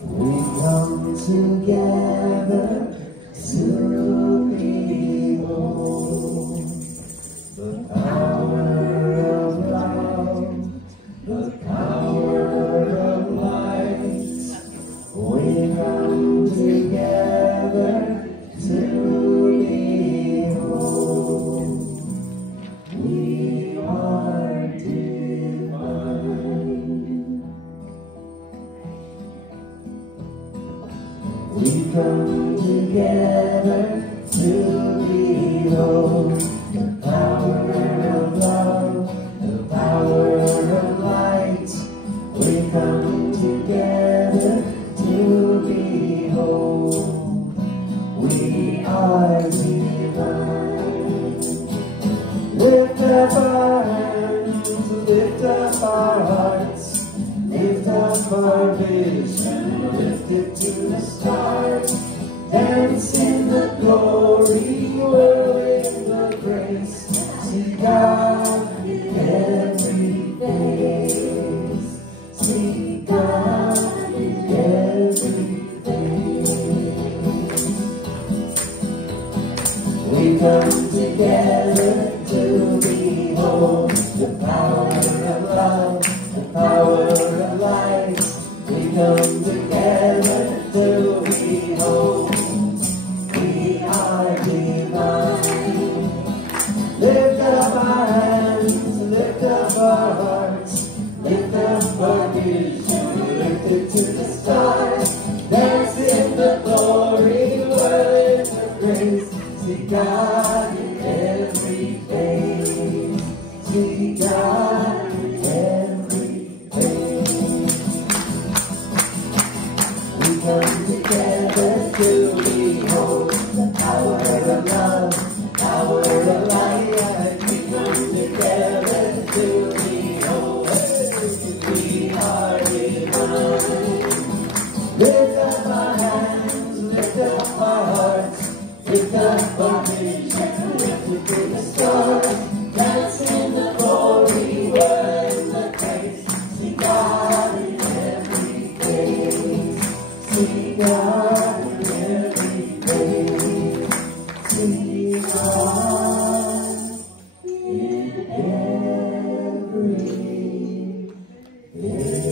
We come together to behold the power of love, the power of light. We come together to behold. We are divine. We come together to behold the power of love, the power of light. We come together to behold. We are divine. Lift up our hands, lift up our hearts, lift up our vision, lift it to the stars. Dance in the glory, whirl in the grace. See God in every face. See God in every face. We come together to behold the power of love, the power of light. We come together to behold. We are divine. Lift up our hands, lift up our hearts, lift up our vision, lift it to the stars. Dance in the glory, whirl in the grace. See God in every face. See God in every face. We come together to behold the power of love, the power of light. We come together to behold. We are divine. Lift up our hands, lift up our hearts, lift up our vision, lift it to the stars. Dance in the glory, whirl in the grace. See God in every face. See God in every face. See God in every face.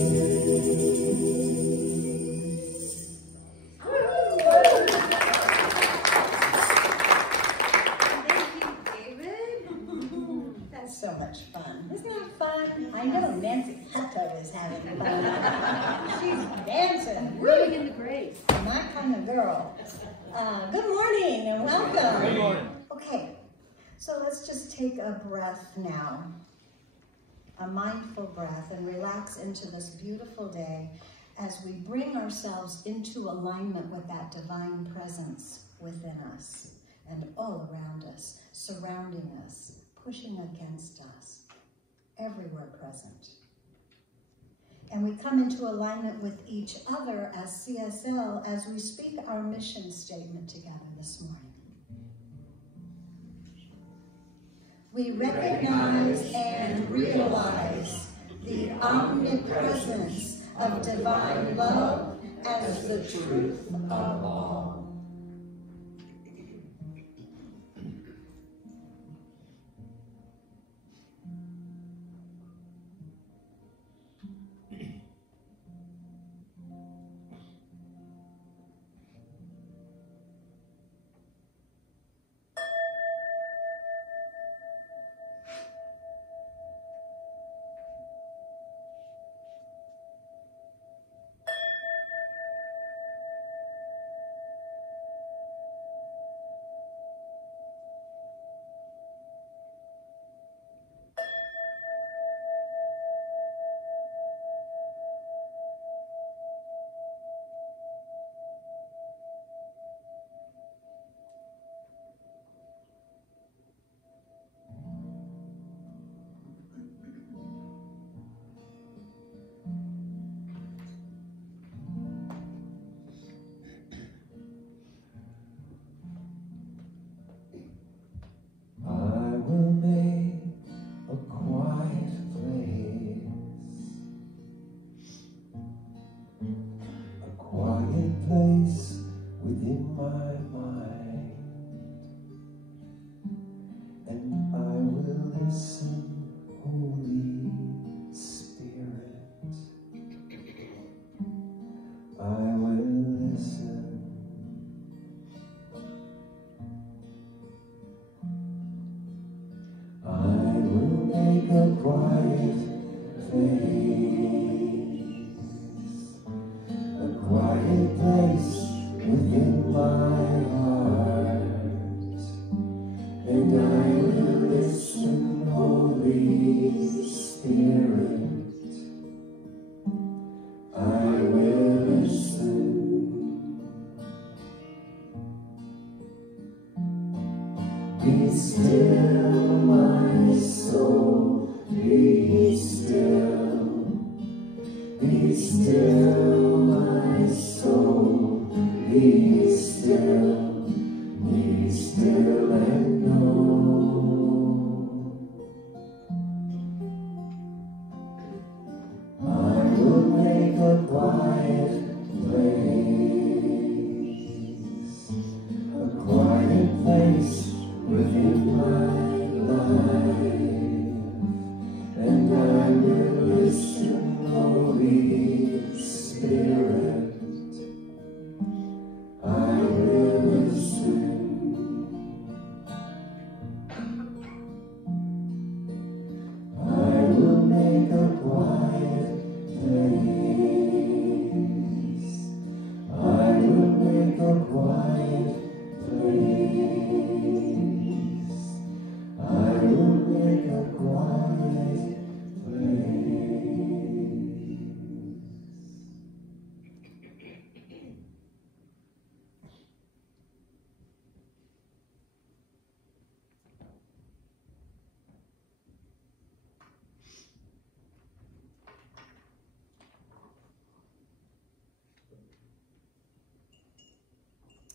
That's so much fun. Isn't that fun? I know Nancy Hutto is having fun. She's dancing. Rolling in the grace. My kind of girl. Good morning and welcome. Good morning. Okay, so let's just take a breath now. A mindful breath, and relax into this beautiful day as we bring ourselves into alignment with that divine presence within us and all around us, surrounding us, pushing against us, everywhere present. And we come into alignment with each other as CSL as we speak our mission statement together this morning. We recognize and realize the omnipresence of divine love as the truth of all. quiet place within my heart, and I will listen, Holy Spirit, I will listen. Be still, my soul, be still. Be still, my soul, be still and know. I will make a quiet place within my life, and I will listen, Holy Spirit, I will listen. I will make a quiet place. I will make a quiet place. I will make a quiet place.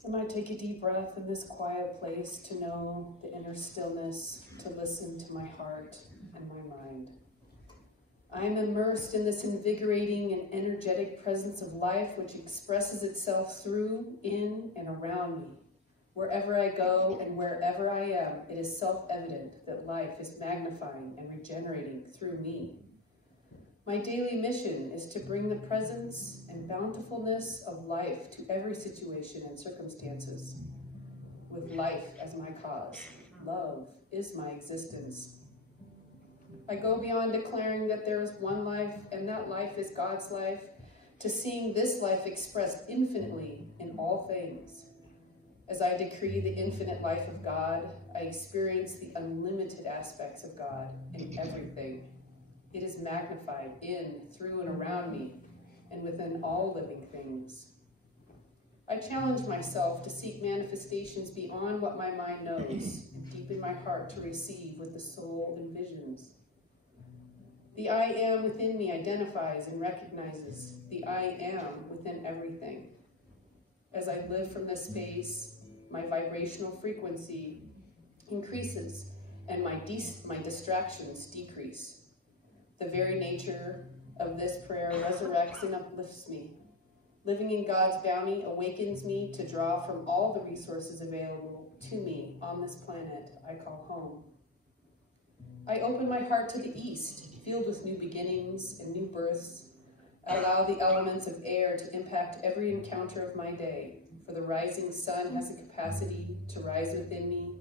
I might take a deep breath in this quiet place to know the inner stillness, to listen to my heart and my mind. I am immersed in this invigorating and energetic presence of life which expresses itself through, in, and around me. Wherever I go and wherever I am, it is self-evident that life is magnifying and regenerating through me. My daily mission is to bring the presence and bountifulness of life to every situation and circumstances, with life as my cause. Love is my existence. I go beyond declaring that there is one life and that life is God's life, to seeing this life expressed infinitely in all things. As I decree the infinite life of God, I experience the unlimited aspects of God in everything. It is magnified in, through, and around me, and within all living things. I challenge myself to seek manifestations beyond what my mind knows, and deepen my heart to receive what the soul envisions. The I am within me identifies and recognizes the I am within everything. As I live from this space, my vibrational frequency increases, and my distractions decrease. The very nature of this prayer resurrects and uplifts me. Living in God's bounty awakens me to draw from all the resources available to me on this planet I call home. I open my heart to the east, filled with new beginnings and new births. I allow the elements of air to impact every encounter of my day, for the rising sun has a capacity to rise within me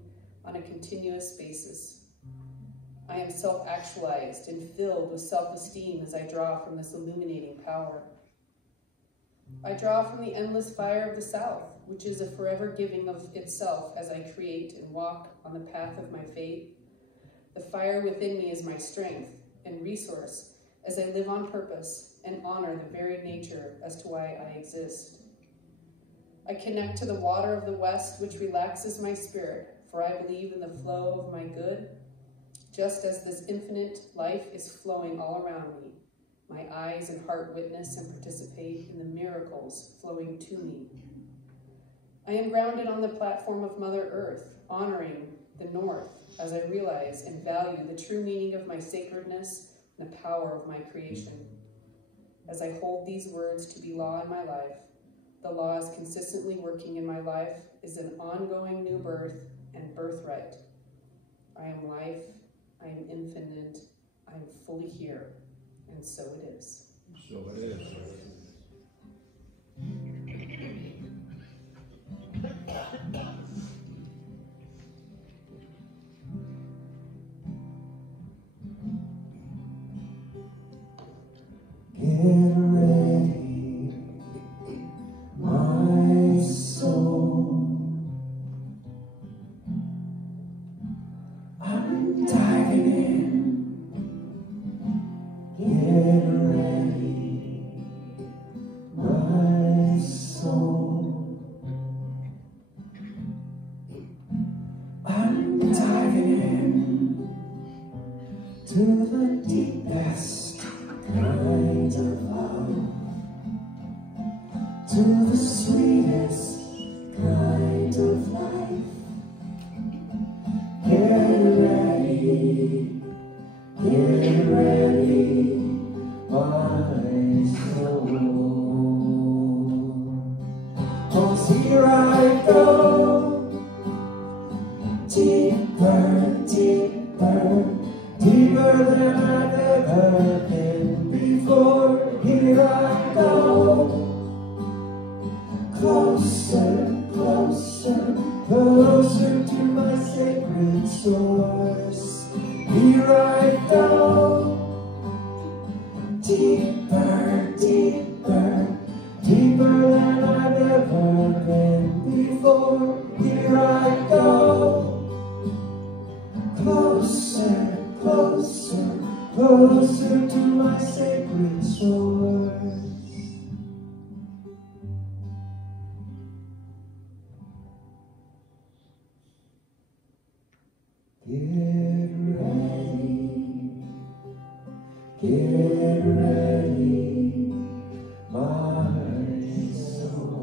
on a continuous basis. I am self-actualized and filled with self-esteem as I draw from this illuminating power. I draw from the endless fire of the South, which is a forever giving of itself as I create and walk on the path of my faith. The fire within me is my strength and resource as I live on purpose and honor the very nature as to why I exist. I connect to the water of the West, which relaxes my spirit, for I believe in the flow of my good, just as this infinite life is flowing all around me. My eyes and heart witness and participate in the miracles flowing to me. I am grounded on the platform of Mother Earth, honoring the North as I realize and value the true meaning of my sacredness and the power of my creation. As I hold these words to be law in my life, the law is consistently working in my life is an ongoing new birth and birthright. I am life, I am infinite, I am fully here, and so it is. So it is. deepest kind of love, to the sweetest kind of life. Get ready, my soul. 'Cause here I go, deeper, deeper, deeper than I've ever been before. Here I go, closer, closer, closer to my sacred source. Here I go, deeper, deeper, deeper than I've ever been before. Here I go, closer, closer, closer to my sacred source. Get ready, my soul.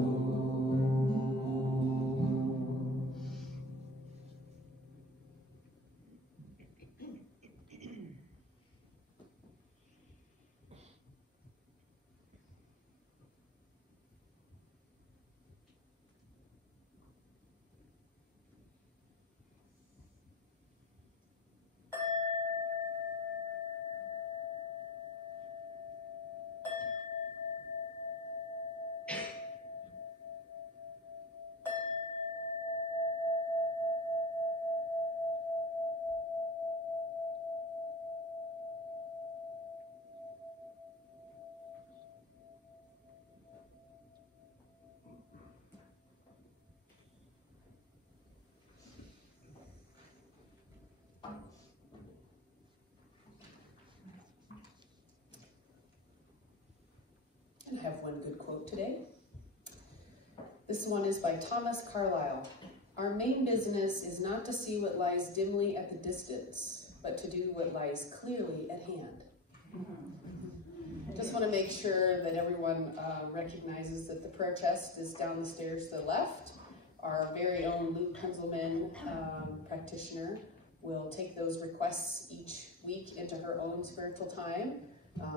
I have one good quote today. This one is by Thomas Carlyle. Our main business is not to see what lies dimly at the distance, but to do what lies clearly at hand. I just want to make sure that everyone recognizes that the prayer chest is down the stairs to the left. Our very own Luke Kunzelman practitioner will take those requests each week into her own spiritual time.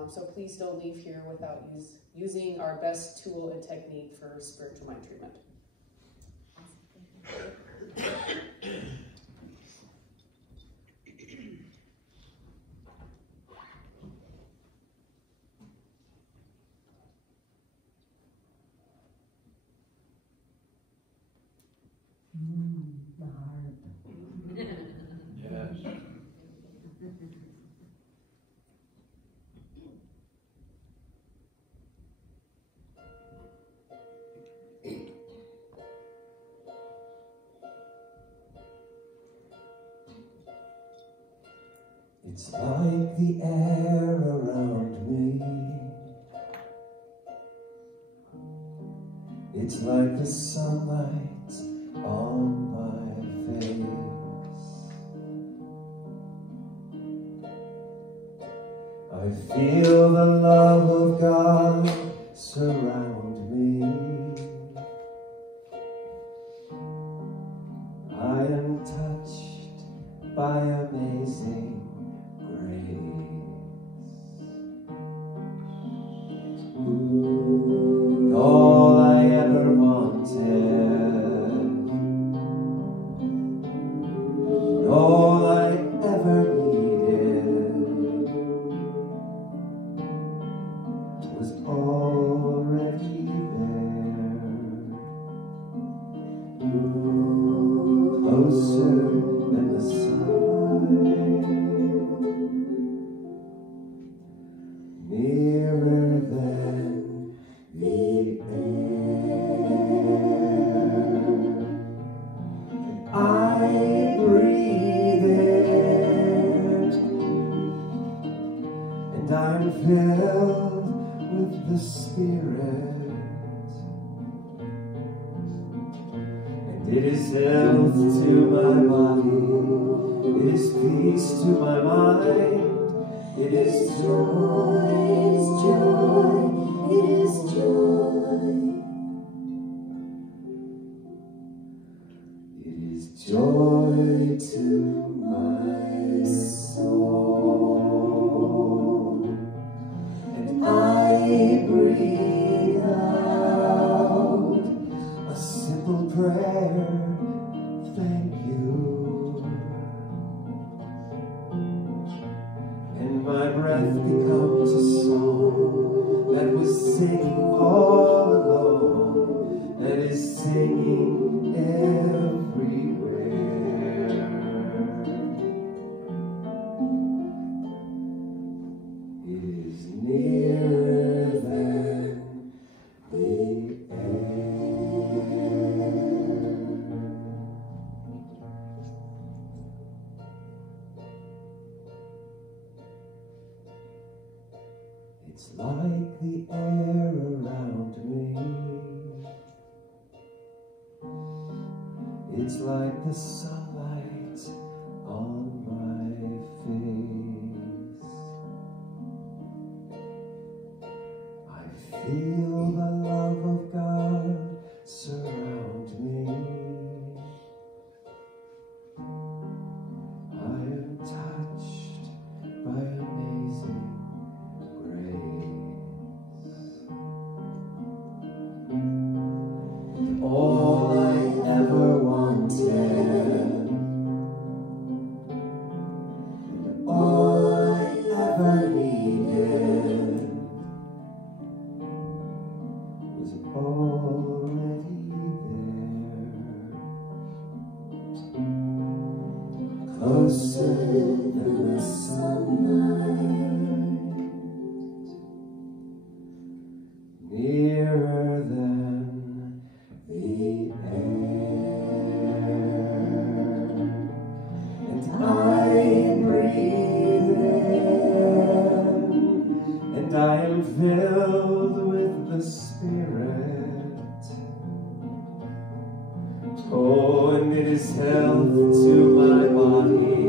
So please don't leave here without using our best tool and technique for spiritual mind treatment. The heart. Yes. It's like the air around me. It's like the sunlight on my face. I feel the love of God surround me. I am touched by amazing grace. All I ever wanted, all I ever needed, was already there. Closer than the sun, nearer than the air. I breathe in, and I'm filled with the Spirit, and it is health to my body, it is peace to my mind, It is joy, it is joy, it is joy. It is joy to my soul. And I breathe out a simple prayer, thank you. And my breath becomes a song that was singing all along, that is singing everywhere. It is nearer than the air. It's like the air around me. It's like the sunlight on my face. I feel the love of God surround me. I am touched by amazing all I ever wanted, all I ever needed was already there, closer than the sunlight, nearer than the air. And I breathe in, and I am filled with the Spirit. Oh, and it is health to my body,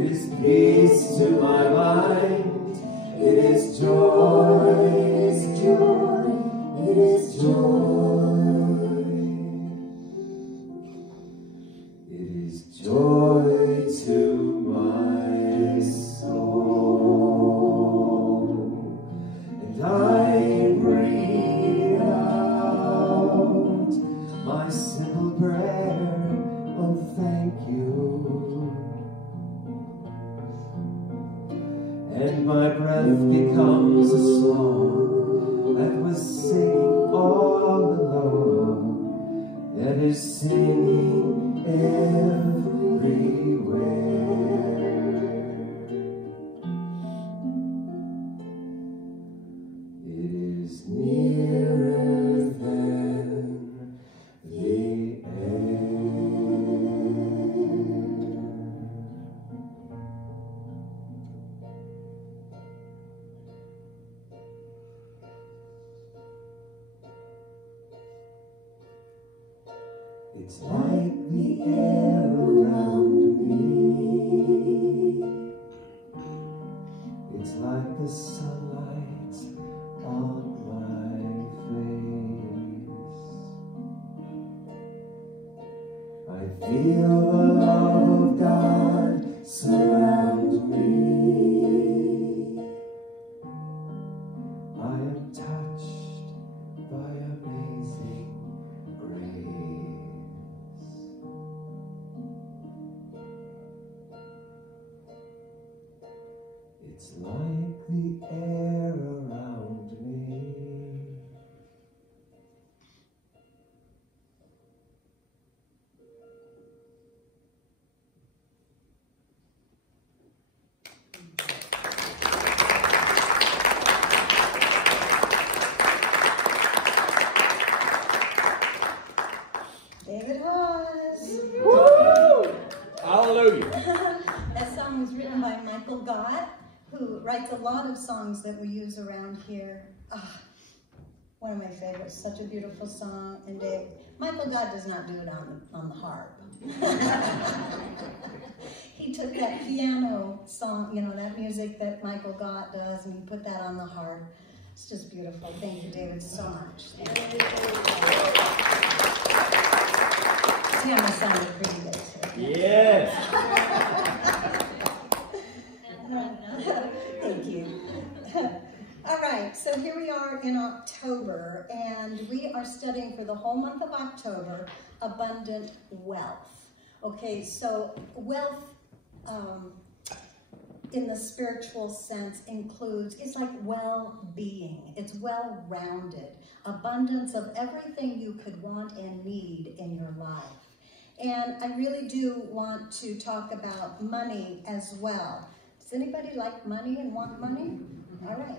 it is peace to my mind, it is joy, it is joy, it is joy. It is joy to my soul. And I breathe out my simple prayer of thank you. And my breath becomes a song that was singing all along, that is singing everywhere. It is nearer than the air. It's like the air around me. It's like the sunlight on my face. I feel the love of God surround me. I am touched by amazing grace. It's like the air around me. David Hawes. Woo! Hallelujah. That song was written by Michael Gott, who writes a lot of songs that we use around here. Ah, one of my favorites, such a beautiful song. And Michael Gott does not do it on the harp. he took that piano song, you know, that music that Michael Gott does, and he put that on the harp. It's just beautiful. Thank you, David, so much. Piano sounded pretty good, too. Yes. Thank you. All right, so here we are in October, and we are studying for the whole month of October, abundant wealth. Okay, so wealth in the spiritual sense includes, it's like well-being, it's well-rounded, abundance of everything you could want and need in your life. And I really do want to talk about money as well. Does anybody like money and want money? All right,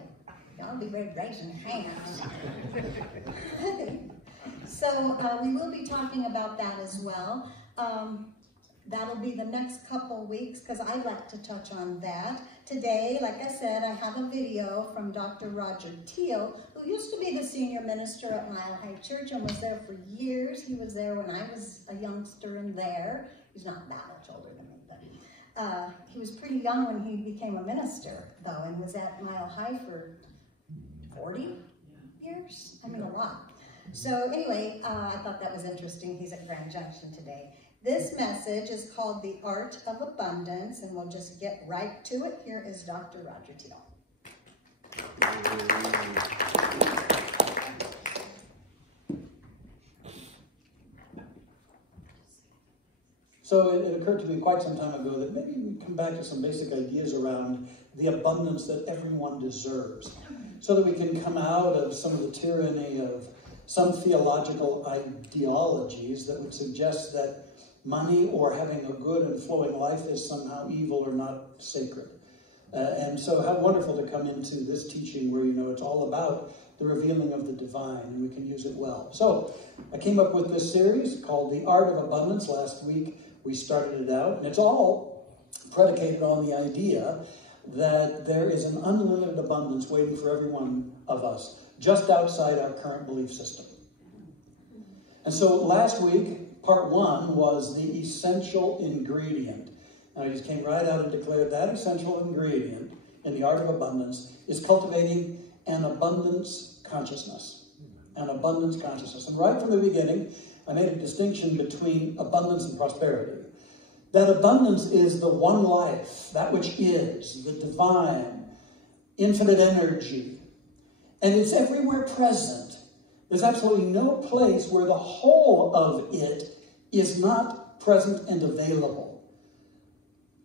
y'all be raising hands. So we will be talking about that as well. That'll be the next couple weeks because I'd like to touch on that. Today, like I said, I have a video from Dr. Roger Teal, who used to be the senior minister at Mile High Church and was there for years. He was there when I was a youngster and there. He's not that much older than me, but he was pretty young when he became a minister, though, and was at Mile High for 40 years? I mean, a lot. So anyway, I thought that was interesting. He's at Grand Junction today. This message is called The Art of Abundance, and we'll just get right to it. Here is Dr. Roger Teal. So it occurred to me quite some time ago that maybe we'd come back to some basic ideas around the abundance that everyone deserves, so that we can come out of some of the tyranny of some theological ideologies that would suggest that money or having a good and flowing life is somehow evil or not sacred. And so how wonderful to come into this teaching where, you know, it's all about the revealing of the divine, and we can use it well. So I came up with this series called The Art of Abundance. Last week we started it out, and it's all predicated on the idea that there is an unlimited abundance waiting for every one of us, just outside our current belief system. And so last week, part one was the essential ingredient. And I just came right out and declared that essential ingredient in the art of abundance is cultivating an abundance consciousness. An abundance consciousness. And right from the beginning, I made a distinction between abundance and prosperity. That abundance is the one life, that which is, the divine, infinite energy. And it's everywhere present. There's absolutely no place where the whole of it is not present and available.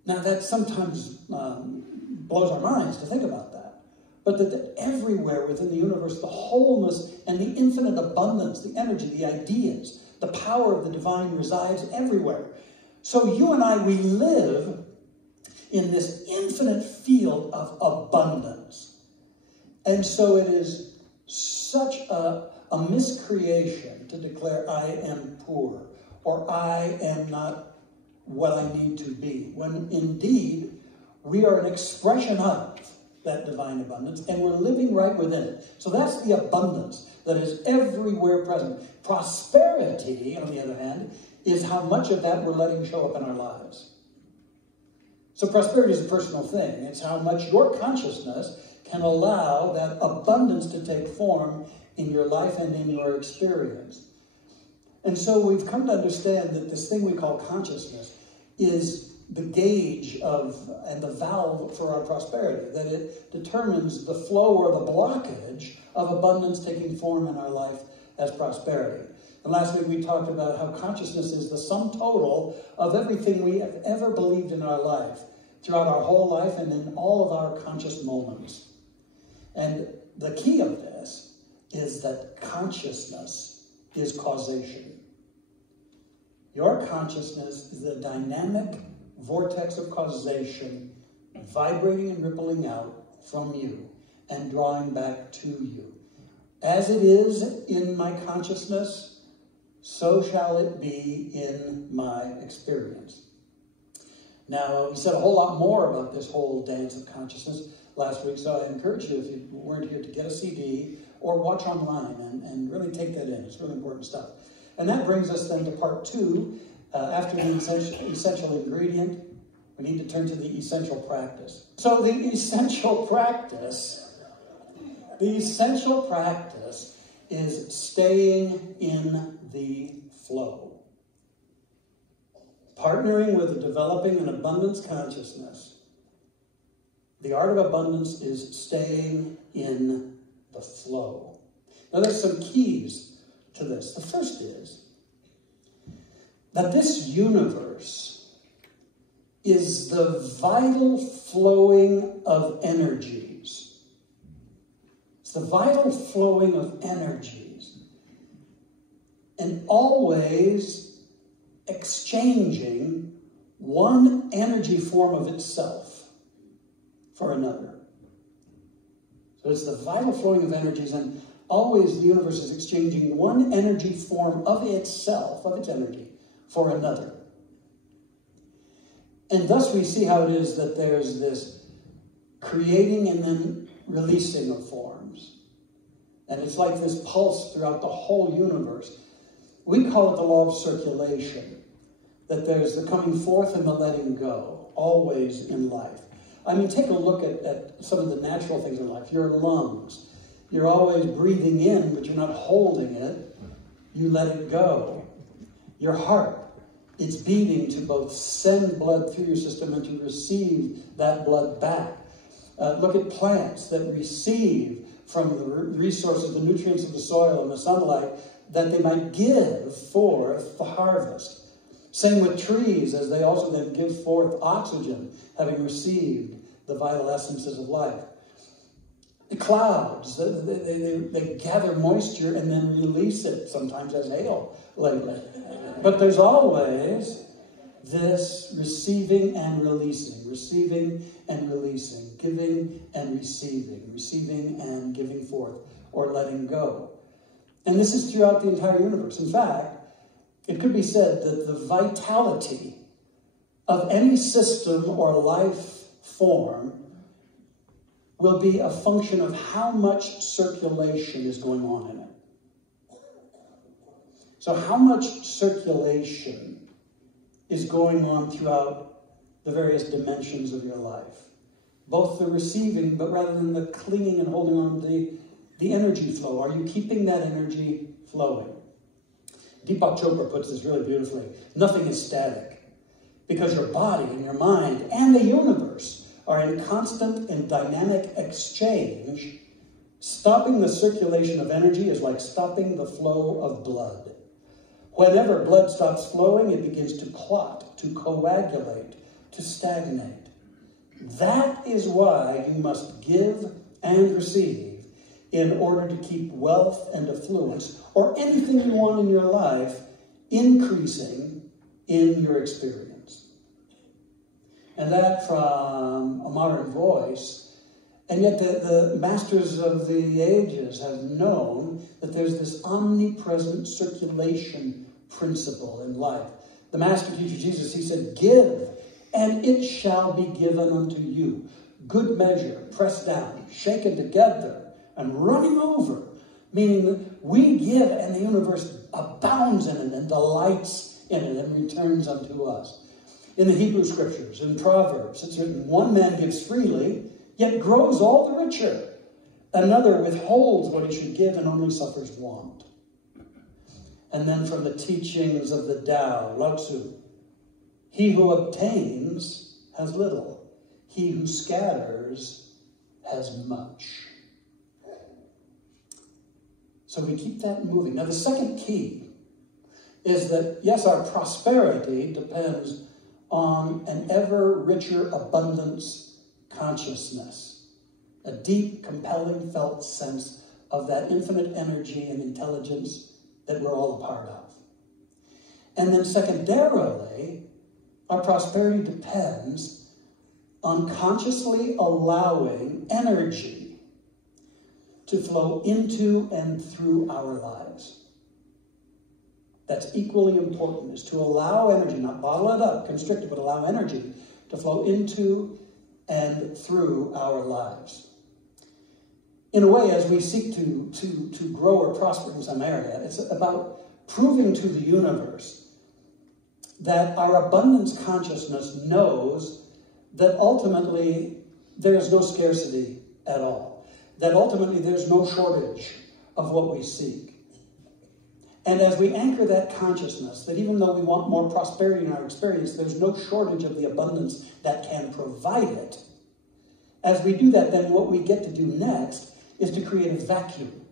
Now that sometimes blows our minds to think about that. But that everywhere within the universe, the wholeness and the infinite abundance, the energy, the ideas, the power of the divine resides everywhere. So you and I, we live in this infinite field of abundance. And so it is such a miscreation to declare I am poor or I am not what I need to be, when indeed we are an expression of that divine abundance and we're living right within it. So that's the abundance that is everywhere present. Prosperity, on the other hand, is how much of that we're letting show up in our lives. So prosperity is a personal thing. It's how much your consciousness can allow that abundance to take form in your life and in your experience. And so we've come to understand that this thing we call consciousness is the gauge of and the valve for our prosperity, that it determines the flow or the blockage of abundance taking form in our life as prosperity. And last week we talked about how consciousness is the sum total of everything we have ever believed in our life, throughout our whole life and in all of our conscious moments. And the key of this is that consciousness is causation. Your consciousness is a dynamic vortex of causation vibrating and rippling out from you and drawing back to you. As it is in my consciousness, so shall it be in my experience. Now, we said a whole lot more about this whole dance of consciousness last week, so I encourage you, if you weren't here, to get a CD or watch online and really take that in. It's really important stuff. And that brings us then to part two. After the essential ingredient, we We need to turn to the essential practice. So the essential practice is staying in the flow. Partnering with a developing an abundance consciousness. The art of abundance is staying in the flow. Now there's some keys to this. The first is that this universe is the vital flowing of energies. It's the vital flowing of energies. And always exchanging one energy form of itself for another. So it's the vital flowing of energies, and always the universe is exchanging one energy form of itself, of its energy, for another. And thus we see how it is that there's this creating and then releasing of forms. And it's like this pulse throughout the whole universe. We call it the law of circulation, that there's the coming forth and the letting go, always in life. I mean, take a look at some of the natural things in life. Your lungs. You're always breathing in, but you're not holding it. You let it go. Your heart. It's beating to both send blood through your system and to receive that blood back. Look at plants that receive from the resources, the nutrients of the soil and the sunlight, that they might give forth the harvest. Same with trees, as they also then give forth oxygen, having received the vital essences of life. The clouds, they gather moisture and then release it, sometimes as hail lately. But there's always this receiving and releasing, giving and receiving and giving forth, or letting go. And this is throughout the entire universe. In fact, it could be said that the vitality of any system or life form will be a function of how much circulation is going on in it. So how much circulation is going on throughout the various dimensions of your life? Both the receiving, but rather than the clinging and holding on to the energy flow. Are you keeping that energy flowing? Deepak Chopra puts this really beautifully. Nothing is static, because your body and your mind and the universe are in constant and dynamic exchange. Stopping the circulation of energy is like stopping the flow of blood. Whenever blood stops flowing, it begins to clot, to coagulate, to stagnate. That is why you must give and receive in order to keep wealth and affluence, or anything you want in your life, increasing in your experience. And that from a modern voice, and yet the masters of the ages have known that there's this omnipresent circulation principle in life. The master teacher Jesus, he said, "Give, and it shall be given unto you. Good measure, pressed down, shaken together, and running over." Meaning that we give and the universe abounds in it and delights in it and returns unto us. In the Hebrew scriptures, in Proverbs, it's written, "One man gives freely, yet grows all the richer. Another withholds what he should give and only suffers want." And then from the teachings of the Tao, Lao Tzu, "He who obtains has little. He who scatters has much." So we keep that moving. Now the second key is that, yes, our prosperity depends on an ever richer abundance consciousness. A deep, compelling, felt sense of that infinite energy and intelligence that we're all a part of. And then secondarily, our prosperity depends on consciously allowing energy to flow into and through our lives. That's equally important, is to allow energy, not bottle it up, constrict it, but allow energy to flow into and through our lives. In a way, as we seek to grow or prosper in some area, it's about proving to the universe that our abundance consciousness knows that ultimately there is no scarcity at all, that ultimately there's no shortage of what we seek. And as we anchor that consciousness, that even though we want more prosperity in our experience, there's no shortage of the abundance that can provide it. As we do that, then what we get to do next is to create a vacuum,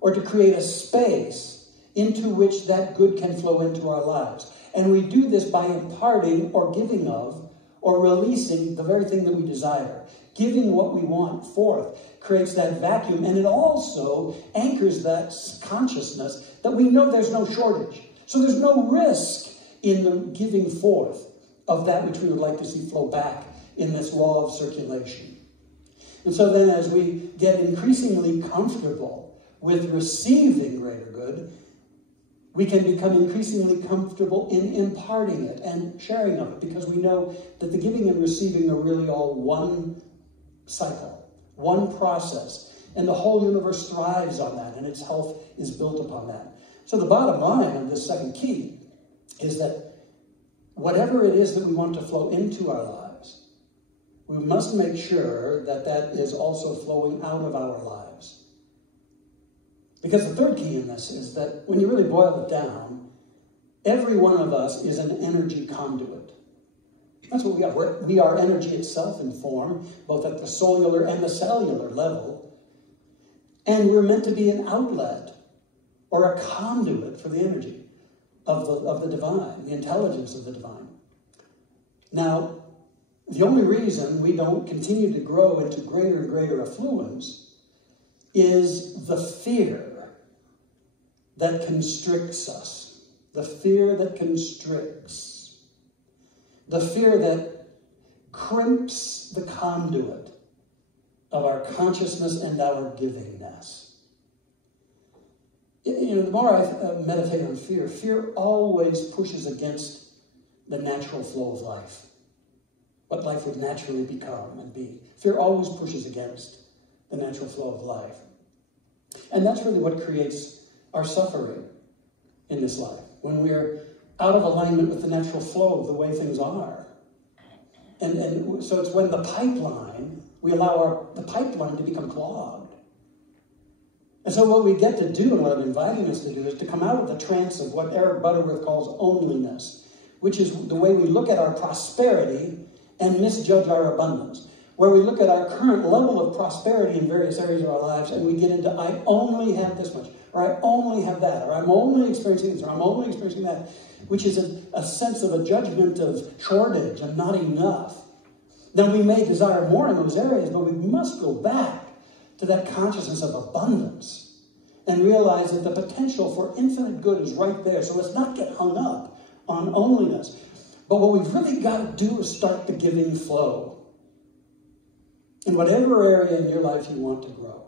or to create a space into which that good can flow into our lives. And we do this by imparting or giving of or releasing the very thing that we desire. Giving what we want forth creates that vacuum, and it also anchors that consciousness that we know there's no shortage. So there's no risk in the giving forth of that which we would like to see flow back in this law of circulation. And so then as we get increasingly comfortable with receiving greater good, we can become increasingly comfortable in imparting it and sharing of it, because we know that the giving and receiving are really all one cycle, one process, and the whole universe thrives on that, and its health is built upon that. So the bottom line of this second key is that whatever it is that we want to flow into our lives, we must make sure that that is also flowing out of our lives. Because the third key in this is that when you really boil it down, every one of us is an energy conduit. That's what we are. We are energy itself in form, both at the cellular and the cellular level. And we're meant to be an outlet or a conduit for the energy of the divine, the intelligence of the divine. Now, the only reason we don't continue to grow into greater and greater affluence is the fear that constricts us. The fear that constricts. The fear that crimps the conduit of our consciousness and our givingness. You know, the more I meditate on fear, fear always pushes against the natural flow of life. What life would naturally become and be. Fear always pushes against the natural flow of life. And that's really what creates our suffering in this life. When we're out of alignment with the natural flow of the way things are. And so it's when the pipeline, we allow the pipeline to become clogged. And so what we get to do, and what I'm inviting us to do, is to come out of the trance of what Eric Butterworth calls onlyness, which is the way we look at our prosperity and misjudge our abundance. Where we look at our current level of prosperity in various areas of our lives and we get into, I only have this much, or I only have that, or I'm only experiencing this, or I'm only experiencing that, which is a sense of a judgment of shortage and not enough. Then we may desire more in those areas, but we must go back to that consciousness of abundance and realize that the potential for infinite good is right there. So let's not get hung up on onlyness. But what we've really got to do is start the giving flow in whatever area in your life you want to grow.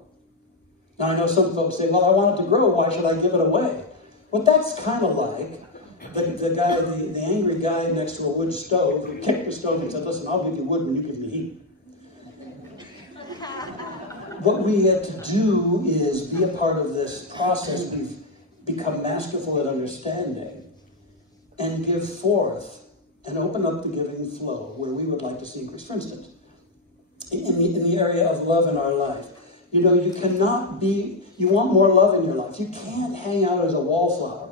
Now, I know some folks say, well, I want it to grow. Why should I give it away? Well, that's kind of like the angry guy next to a wood stove who kicked the stove and said, listen, I'll give you wood when you give me heat. What we get to do is be a part of this process we've become masterful at understanding and give forth and open up the giving flow where we would like to see increase. For instance, in the area of love in our life, you know, you want more love in your life. You can't hang out as a wallflower.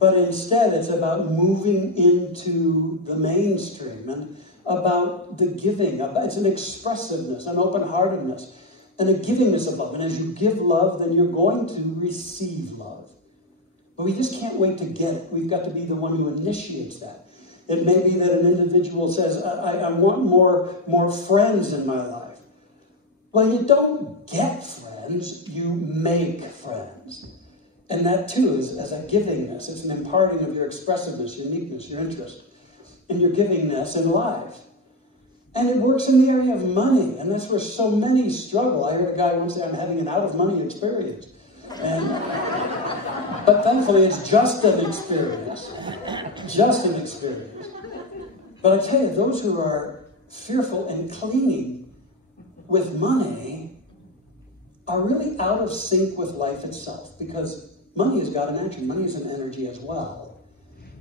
But instead, it's about moving into the mainstream and about the giving. It's an expressiveness, an open-heartedness, and a givingness of love. And as you give love, then you're going to receive love. But we just can't wait to get it. We've got to be the one who initiates that. It may be that an individual says, I want more friends in my life. Well, you don't get friends, you make friends. And that, too, is as a givingness. It's an imparting of your expressiveness, uniqueness, your interest, and your givingness in life. And it works in the area of money, and that's where so many struggle. I heard a guy once say, I'm having an out-of-money experience. But thankfully, it's just an experience. Just an experience. But I tell you, those who are fearful and clinging with money are really out of sync with life itself, because money has got an action. Money is an energy as well.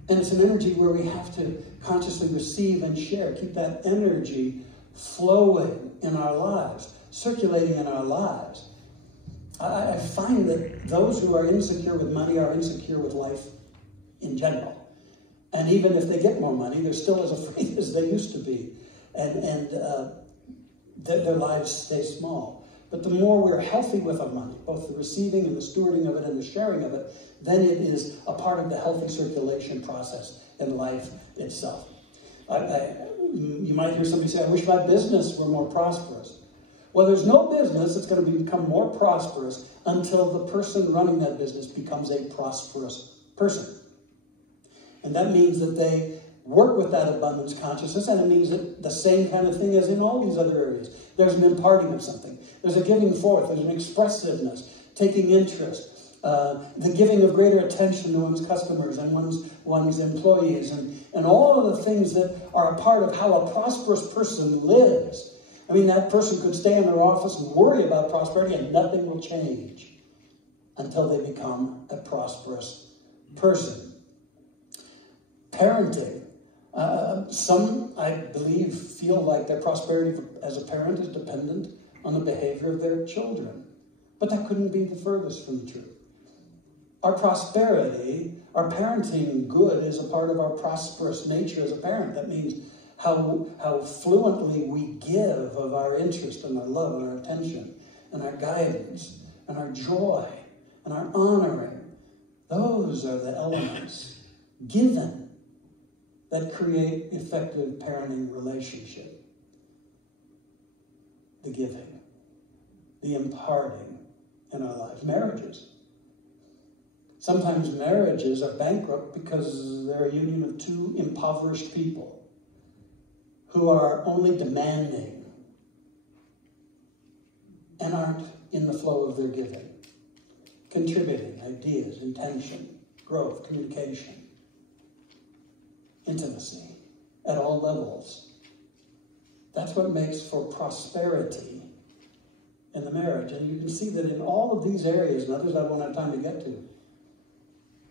And it's an energy where we have to consciously receive and share, keep that energy flowing in our lives, circulating in our lives. I find that those who are insecure with money are insecure with life in general. And even if they get more money, they're still as afraid as they used to be. And their lives stay small. But the more we're healthy with our money, both the receiving and the stewarding of it and the sharing of it, then it is a part of the healthy circulation process in life itself. You might hear somebody say, I wish my business were more prosperous. Well, there's no business that's going to become more prosperous until the person running that business becomes a prosperous person. And that means that they work with that abundance consciousness, and it means that the same kind of thing as in all these other areas. There's an imparting of something. There's a giving forth. There's an expressiveness, taking interest, the giving of greater attention to one's customers and one's employees, and all of the things that are a part of how a prosperous person lives. I mean, that person could stay in their office and worry about prosperity, and nothing will change until they become a prosperous person. Parenting. Some, I believe, feel like their prosperity as a parent is dependent on the behavior of their children. But that couldn't be the furthest from the truth. Our prosperity, our parenting good is a part of our prosperous nature as a parent. That means how fluently we give of our interest and our love and our attention and our guidance and our joy and our honoring. Those are the elements given that create effective parenting relationship. The giving, the imparting in our lives. Marriages. Sometimes marriages are bankrupt because they're a union of two impoverished people who are only demanding and aren't in the flow of their giving. Contributing ideas, intention, growth, communication, intimacy at all levels. That's what makes for prosperity in the marriage. And you can see that in all of these areas, and others I won't have time to get to,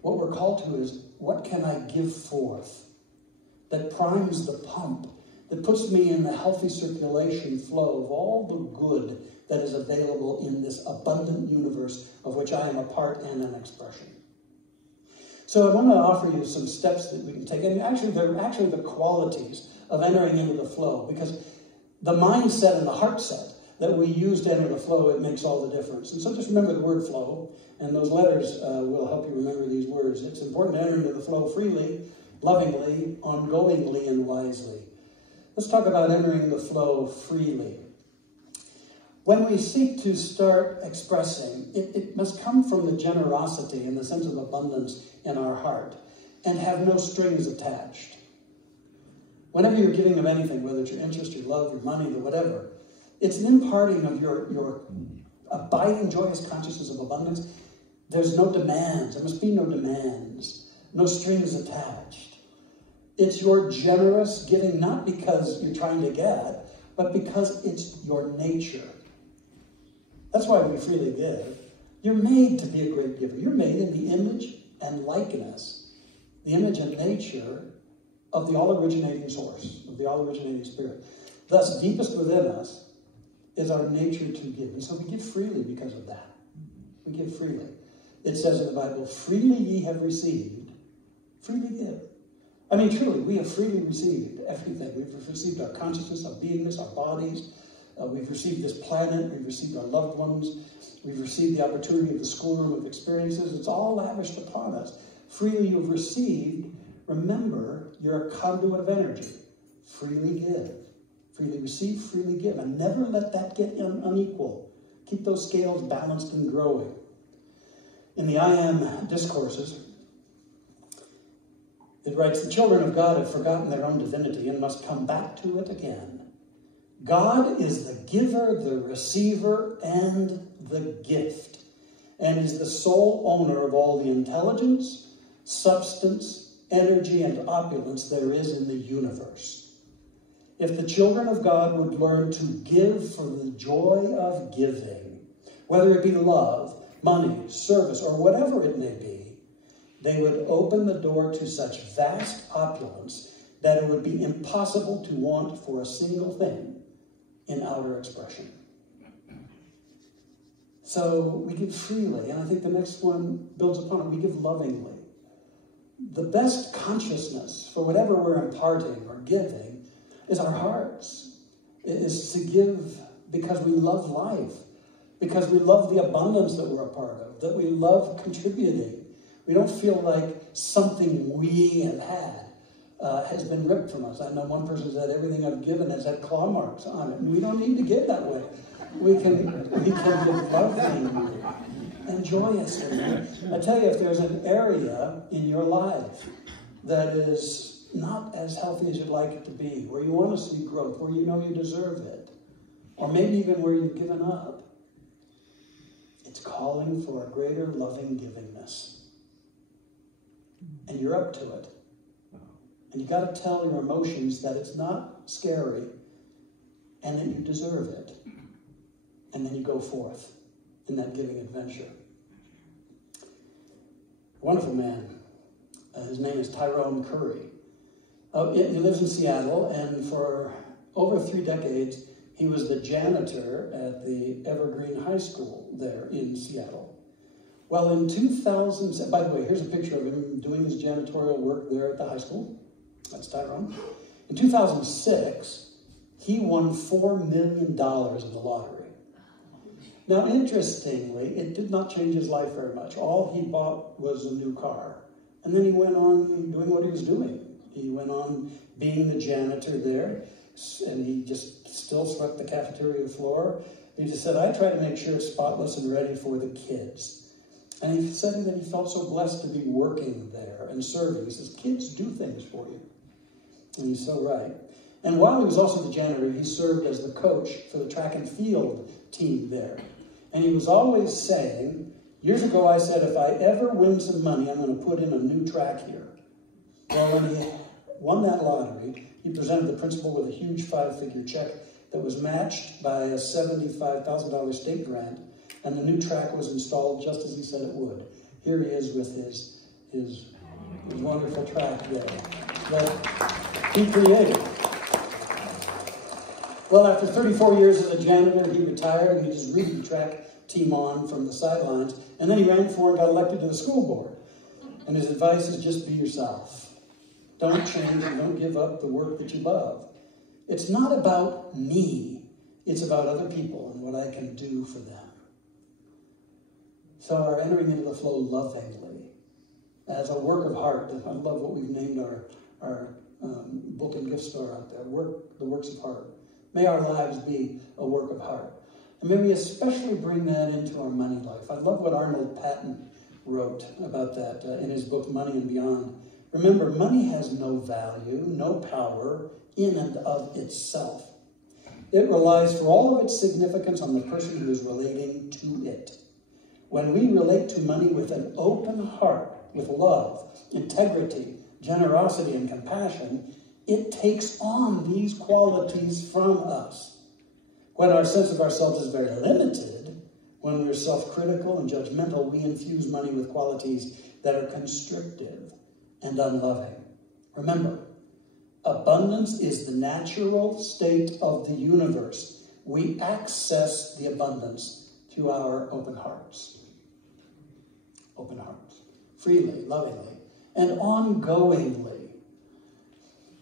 what we're called to is, what can I give forth that primes the pump, that puts me in the healthy circulation flow of all the good that is available in this abundant universe of which I am a part and an expression. So I want to offer you some steps that we can take. And actually, they're actually the qualities of entering into the flow, because the mindset and the heart set that we use to enter the flow, it makes all the difference. And so just remember the word flow, and those letters will help you remember these words. It's important to enter into the flow freely, lovingly, ongoingly, and wisely. Let's talk about entering the flow freely. When we seek to start expressing, it must come from the generosity and the sense of abundance in our heart and have no strings attached. Whenever you're giving of anything, whether it's your interest, your love, your money, or whatever, it's an imparting of your abiding, joyous consciousness of abundance. There's no demands. There must be no demands, no strings attached. It's your generous giving, not because you're trying to get, but because it's your nature. That's why we freely give. You're made to be a great giver. You're made in the image and likeness, the image and nature of the all-originating source, of the all-originating spirit. Thus, deepest within us is our nature to give. And so we give freely because of that. We give freely. It says in the Bible, freely ye have received, freely give. I mean, truly, we have freely received everything. We've received our consciousness, our beingness, our bodies. We've received this planet. We've received our loved ones. We've received the opportunity of the schoolroom of experiences. It's all lavished upon us. Freely you've received. Remember, you're a conduit of energy. Freely give. Freely receive, freely give. And never let that get unequal. Keep those scales balanced and growing. In the I Am discourses, it writes, the children of God have forgotten their own divinity and must come back to it again. God is the giver, the receiver, and the gift, and is the sole owner of all the intelligence, substance, energy, and opulence there is in the universe. If the children of God would learn to give for the joy of giving, whether it be love, money, service, or whatever it may be, they would open the door to such vast opulence that it would be impossible to want for a single thing in outer expression. So we give freely, and I think the next one builds upon it. We give lovingly. The best consciousness for whatever we're imparting or giving is our hearts. It is to give because we love life, because we love the abundance that we're a part of, that we love contributing. We don't feel like something we have had has been ripped from us. I know one person said, everything I've given has had claw marks on it. And we don't need to give that way. We can give lovingly and joyously. I tell you, if there's an area in your life that is not as healthy as you'd like it to be, where you want to see growth, where you know you deserve it, or maybe even where you've given up, it's calling for a greater loving givingness. And you're up to it. And you got to tell your emotions that it's not scary and that you deserve it. And then you go forth in that giving adventure. A wonderful man. His name is Tyrone Curry. He lives in Seattle, and for over 3 decades, he was the janitor at the Evergreen High School there in Seattle. Well, in 2000, by the way, here's a picture of him doing his janitorial work there at the high school. That's Tyrone. In 2006, he won $4 million in the lottery. Now, interestingly, it did not change his life very much. All he bought was a new car. And then he went on doing what he was doing. He went on being the janitor there, and he just still swept the cafeteria floor. He just said, I try to make sure it's spotless and ready for the kids. And he said that he felt so blessed to be working there and serving. He says, kids do things for you. And he's so right. And while he was also the janitor, he served as the coach for the track and field team there. And he was always saying, years ago I said, if I ever win some money, I'm going to put in a new track here. Well, when he won that lottery, he presented the principal with a huge 5-figure check that was matched by a $75,000 state grant, and the new track was installed just as he said it would. Here he is with his wonderful track there that he created. Well, after 34 years as a janitor, he retired, and he just rooted the track team on from the sidelines, and then he ran for and got elected to the school board. And his advice is just be yourself. Don't change and don't give up the work that you love. It's not about me. It's about other people and what I can do for them. So our entering into the flow lovingly as a work of heart. I love what we've named our book and gift store out there, the works of heart. May our lives be a work of heart. And may we especially bring that into our money life. I love what Arnold Patton wrote about that in his book, Money and Beyond. Remember, money has no value, no power in and of itself. It relies for all of its significance on the person who is relating to it. When we relate to money with an open heart, with love, integrity, generosity, and compassion, it takes on these qualities from us. When our sense of ourselves is very limited, when we're self-critical and judgmental, we infuse money with qualities that are constrictive and unloving. Remember, abundance is the natural state of the universe. We access the abundance through our open hearts. Open hearts. Freely, lovingly, and ongoingly.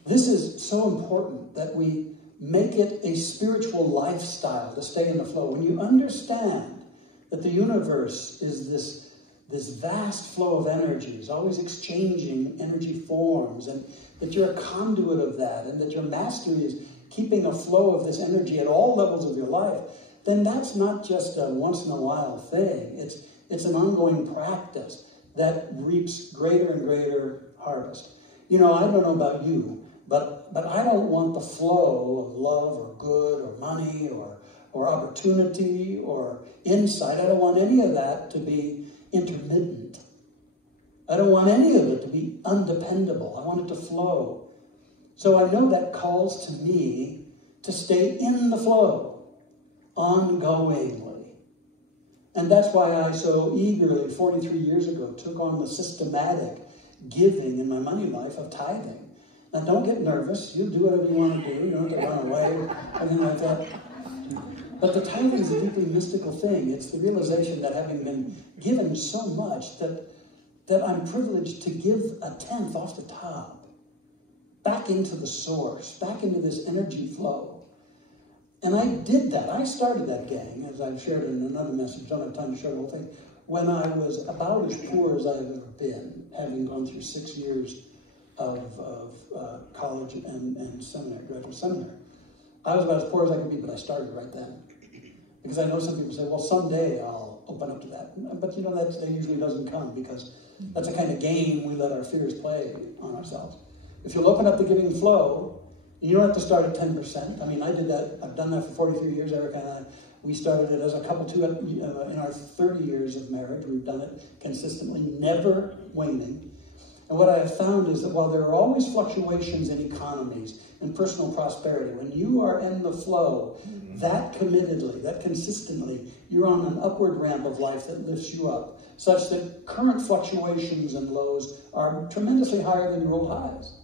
This is so important that we make it a spiritual lifestyle to stay in the flow. When you understand that the universe is this vast flow of energies, always exchanging energy forms, and that you're a conduit of that, and that your mastery is keeping a flow of this energy at all levels of your life, then that's not just a once-in-a-while thing. It's an ongoing practice that reaps greater and greater harvest. You know, I don't know about you, but I don't want the flow of love or good or money or opportunity or insight. I don't want any of that to be intermittent. I don't want any of it to be undependable. I want it to flow. So I know that calls to me to stay in the flow ongoingly. And that's why I so eagerly, 43 years ago, took on the systematic giving in my money life of tithing. Now, don't get nervous. You do whatever you want to do. You don't have to run away or anything like that. But the tithing is a deeply mystical thing. It's the realization that having been given so much that I'm privileged to give a tenth off the top, back into the source, back into this energy flow. And I did that. I started that, gang, as I've shared in another message. Don't have time to share the whole thing. When I was about as poor as I've ever been, having gone through 6 years of college and seminary, graduate seminary. I was about as poor as I could be, but I started right then. Because I know some people say, well, someday I'll open up to that. But you know, that day usually doesn't come, because that's a kind of game we let our fears play on ourselves. If you'll open up the giving flow, you don't have to start at 10%. I mean, I did that. I've done that for 43 years. Erica and I, we started it as a couple too, in our 30 years of marriage. We've done it consistently, never waning. And what I have found is that while there are always fluctuations in economies and personal prosperity, when you are in the flow, that committedly, that consistently, you're on an upward ramp of life that lifts you up, such that current fluctuations and lows are tremendously higher than your old highs.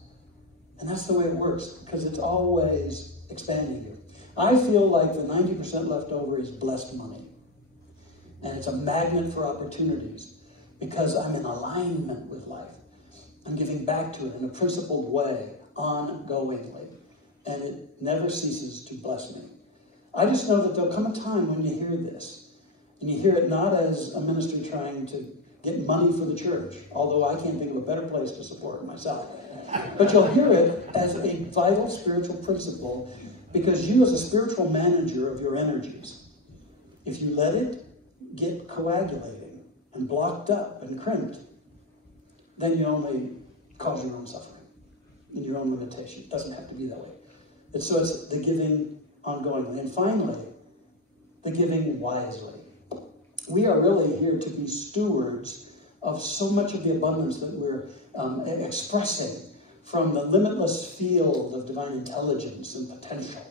And that's the way it works, because it's always expanding you. I feel like the 90% left over is blessed money. And it's a magnet for opportunities, because I'm in alignment with life. I'm giving back to it in a principled way, ongoingly. And it never ceases to bless me. I just know that there'll come a time when you hear this, and you hear it not as a minister trying to get money for the church, although I can't think of a better place to support it myself. But you'll hear it as a vital spiritual principle, because you as a spiritual manager of your energies, if you let it get coagulating and blocked up and crimped, then you only cause your own suffering and your own limitation. It doesn't have to be that way. So it's the giving ongoingly. And finally, the giving wisely. We are really here to be stewards of so much of the abundance that we're expressing from the limitless field of divine intelligence and potential.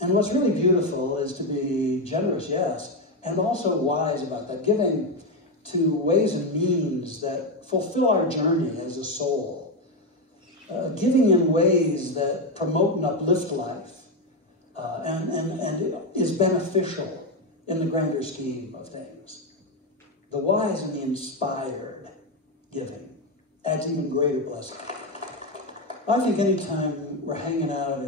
And what's really beautiful is to be generous, yes, and also wise about that, giving to ways and means that fulfill our journey as a soul, giving in ways that promote and uplift life, and is beneficial in the grander scheme of things. The wise and the inspired giving adds even greater blessing. I think anytime we're hanging out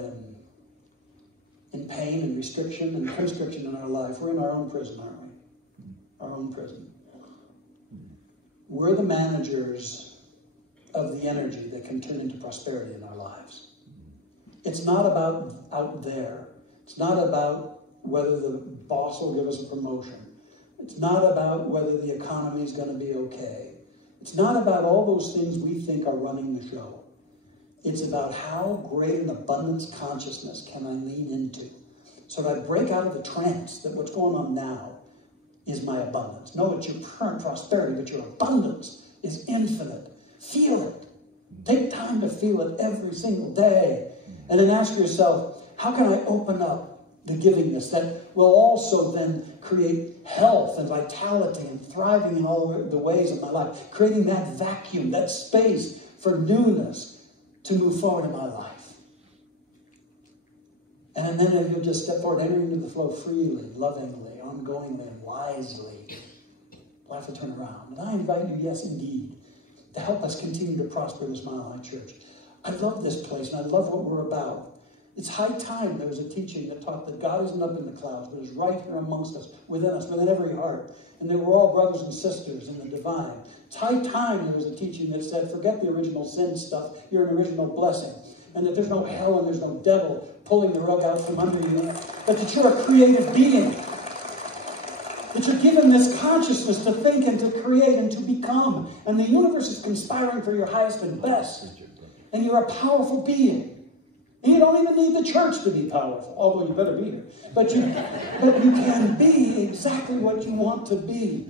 in pain and restriction and constriction in our life, we're in our own prison, aren't we? Our own prison. We're the managers of the energy that can turn into prosperity in our lives. It's not about out there. It's not about whether the boss will give us a promotion. It's not about whether the economy is going to be okay. It's not about all those things we think are running the show. It's about how great an abundance consciousness can I lean into, so that I break out of the trance that what's going on now is my abundance. No, it's your current prosperity, but your abundance is infinite. Feel it. Take time to feel it every single day. And then ask yourself, how can I open up the givingness that will also then create health and vitality and thriving in all the ways of my life, creating that vacuum, that space for newness to move forward in my life. And then if you'll just step forward, enter into the flow freely, lovingly, ongoingly, and wisely, life will turn around. And I invite you, yes, indeed, to help us continue to prosper in the Smile High Church. I love this place, and I love what we're about. It's high time there was a teaching that taught that God isn't up in the clouds, but is right here amongst us, within every heart. And they were all brothers and sisters in the divine. It's high time there was a teaching that said, forget the original sin stuff, you're an original blessing. And that there's no hell and there's no devil pulling the rug out from under you. But that you're a creative being. That you're given this consciousness to think and to create and to become. And the universe is conspiring for your highest and best. And you're a powerful being. And you don't even need the church to be powerful, although you better be here. But you can be exactly what you want to be.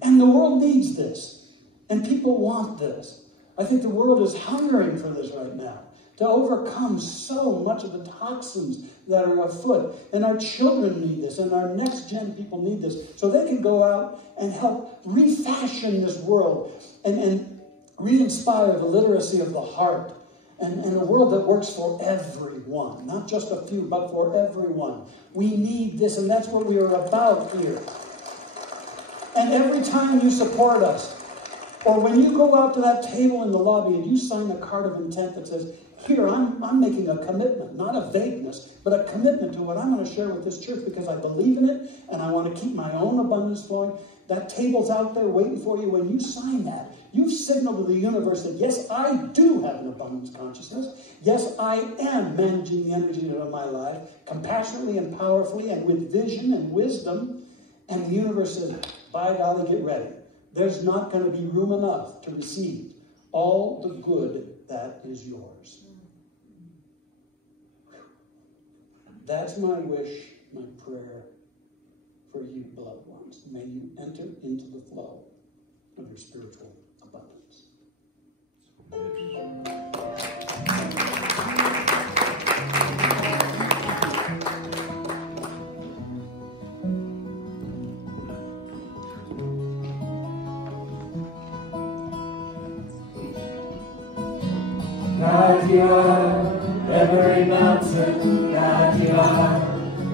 And the world needs this. And people want this. I think the world is hungering for this right now. to overcome so much of the toxins that are afoot. And our children need this, and our next gen people need this, so they can go out and help refashion this world and re-inspire the literacy of the heart and a world that works for everyone, not just a few, but for everyone. We need this, and that's what we are about here. And every time you support us, or when you go out to that table in the lobby and you sign a card of intent that says, here, I'm making a commitment, not a vagueness, but a commitment to what I'm going to share with this church because I believe in it and I want to keep my own abundance flowing. That table's out there waiting for you. When you sign that, you've signaled to the universe that, yes, I do have an abundance consciousness. Yes, I am managing the energy of my life compassionately and powerfully and with vision and wisdom. And the universe says, by golly, get ready. There's not going to be room enough to receive all the good that is yours. That's my wish, my prayer for you, beloved ones. May you enter into the flow of your spiritual abundance. God, you are every mountain. God, you are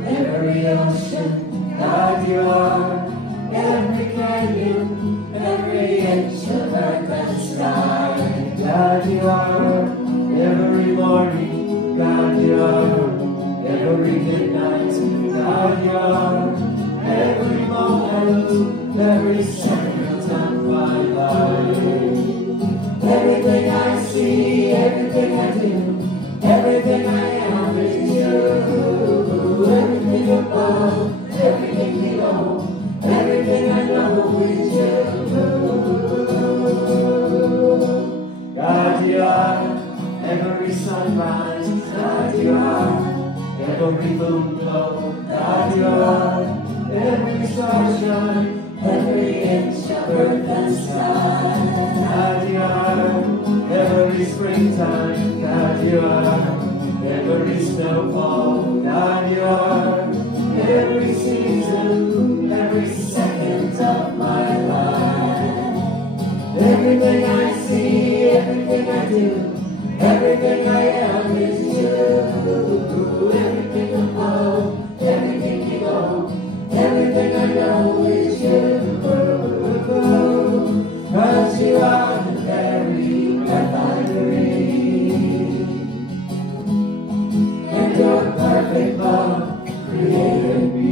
every ocean. God, you are every canyon, every inch of earth and sky. God, you are every morning. God, you are every midnight. God, you are every moment, every second of my life. Everything I see, everything I do, everything I am is you. Everything above, everything below, everything I know is you. God, you are every sunrise. God, you are every moon glow. God, you are every starshine, every inch of earth and sky. God, you are every springtime. God, you are every snowfall. God, you are every season, every second of my life. Everything I see, everything I do, everything I am is you. Everything above, everything below, everything I know is you. 'Cause you are the very breath I breathe, and your perfect love created me.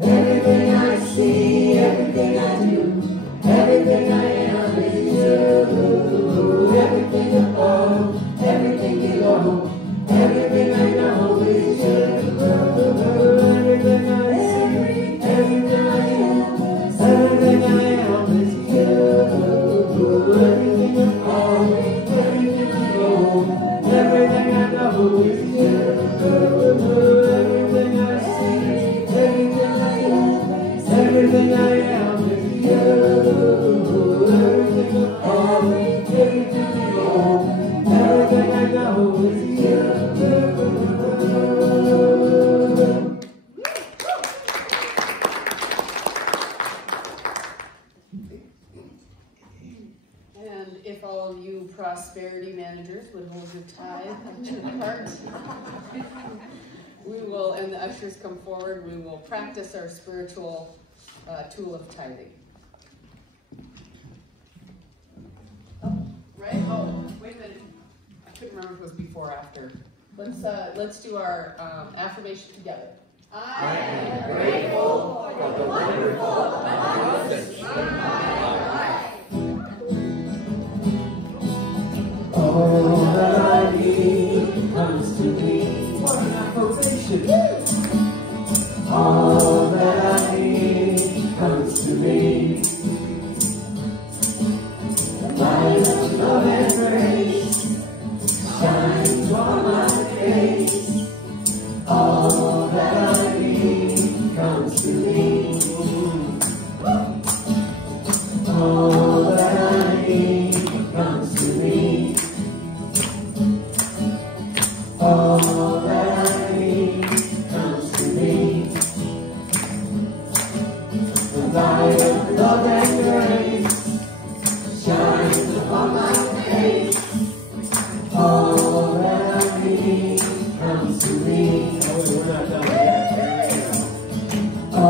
Everything I see, everything I do, everything I am is you. Everything above, everything below, everything I know is you. Everything I see, everything I am, everything I am is you. Everything above, everything below, everything I know is you. Everything I see, everything I am, everything I am is you. Everything above, everything below, everything I know is you. And if all of you prosperity managers would hold your tithe to the heart, we will, and the ushers come forward, we will practice our spiritual tool of tithing. Right? Oh, wait a minute. I couldn't remember if it was before or after. Let's do our affirmation together. I am grateful for the wonderful abundance in my life. All that I need comes to me. What an affirmation. All that I need comes to me. The light of love and grace shines on my face. All that I need comes to me. All that I need comes to me.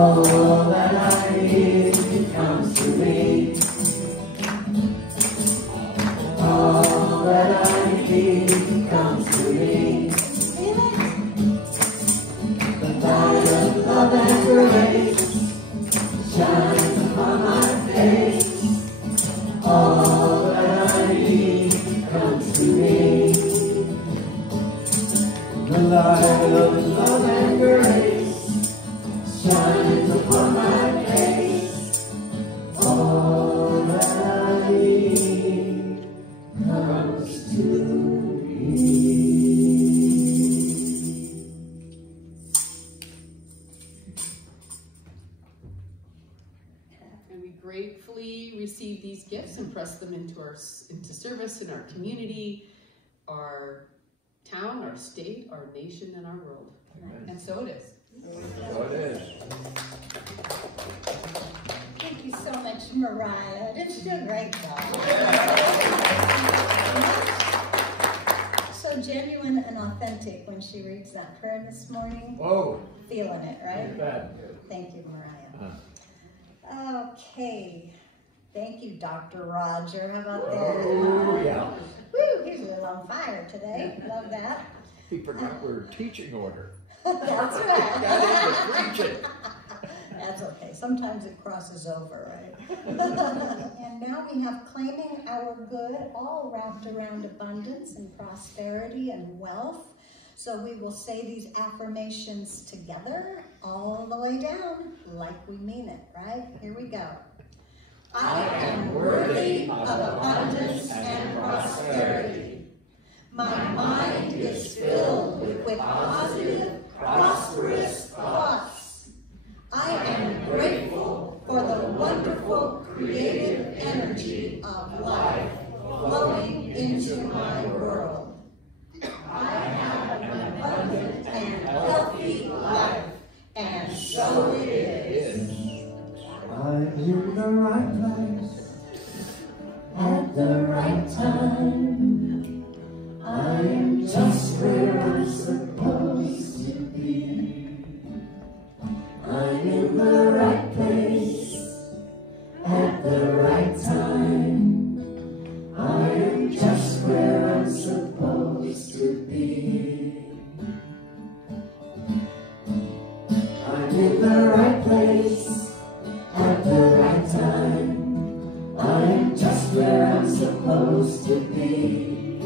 All that I need comes to me. All that I need comes to me. The light of love and grace shines upon my face. All that I need comes to me. The light of love and grace shines upon my face. All that I need comes to me. And we gratefully receive these gifts and press them into service in our community, our town, our state, our nation, and our world. Amen. And so it is. So it is. Thank you so much, Mariah. Did you do a great job? So genuine and authentic when she reads that prayer this morning. Whoa. Feeling it, right? Bad. Thank you, Mariah. Okay. Thank you, Dr. Roger. How about that? Oh, yeah. Woo, he's a little on fire today. Love that. He forgot we were teaching order. That's right. Got into preaching. That's okay. Sometimes it crosses over, right? And now we have claiming our good, all wrapped around abundance and prosperity and wealth. So we will say these affirmations together all the way down like we mean it, right? Here we go. I am worthy of abundance and prosperity. My mind is filled with positive, prosperous thoughts. I am grateful for the wonderful creative energy of life flowing into my world. I have an abundant and healthy life, and so it is. I'm in the right place at the right time. I am just where I'm supposed to be. I'm in the right place at the right time. I am just where I'm supposed to be. I'm in the right place at the right time. I am just where I'm supposed to be.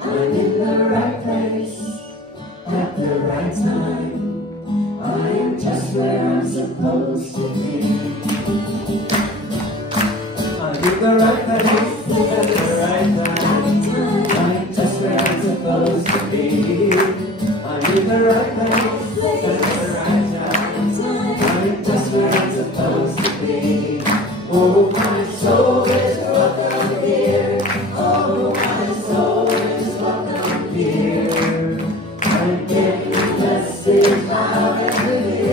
I'm in the right place at the right time. I am just where I'm supposed to be. I'm in the right place at the right time. I am just where I'm supposed to be. I'm in the right place at the right time. I am just where I'm supposed to be. Oh, my soul is welcome here. Oh, my soul is welcome here. I'm getting blessed loud and clear.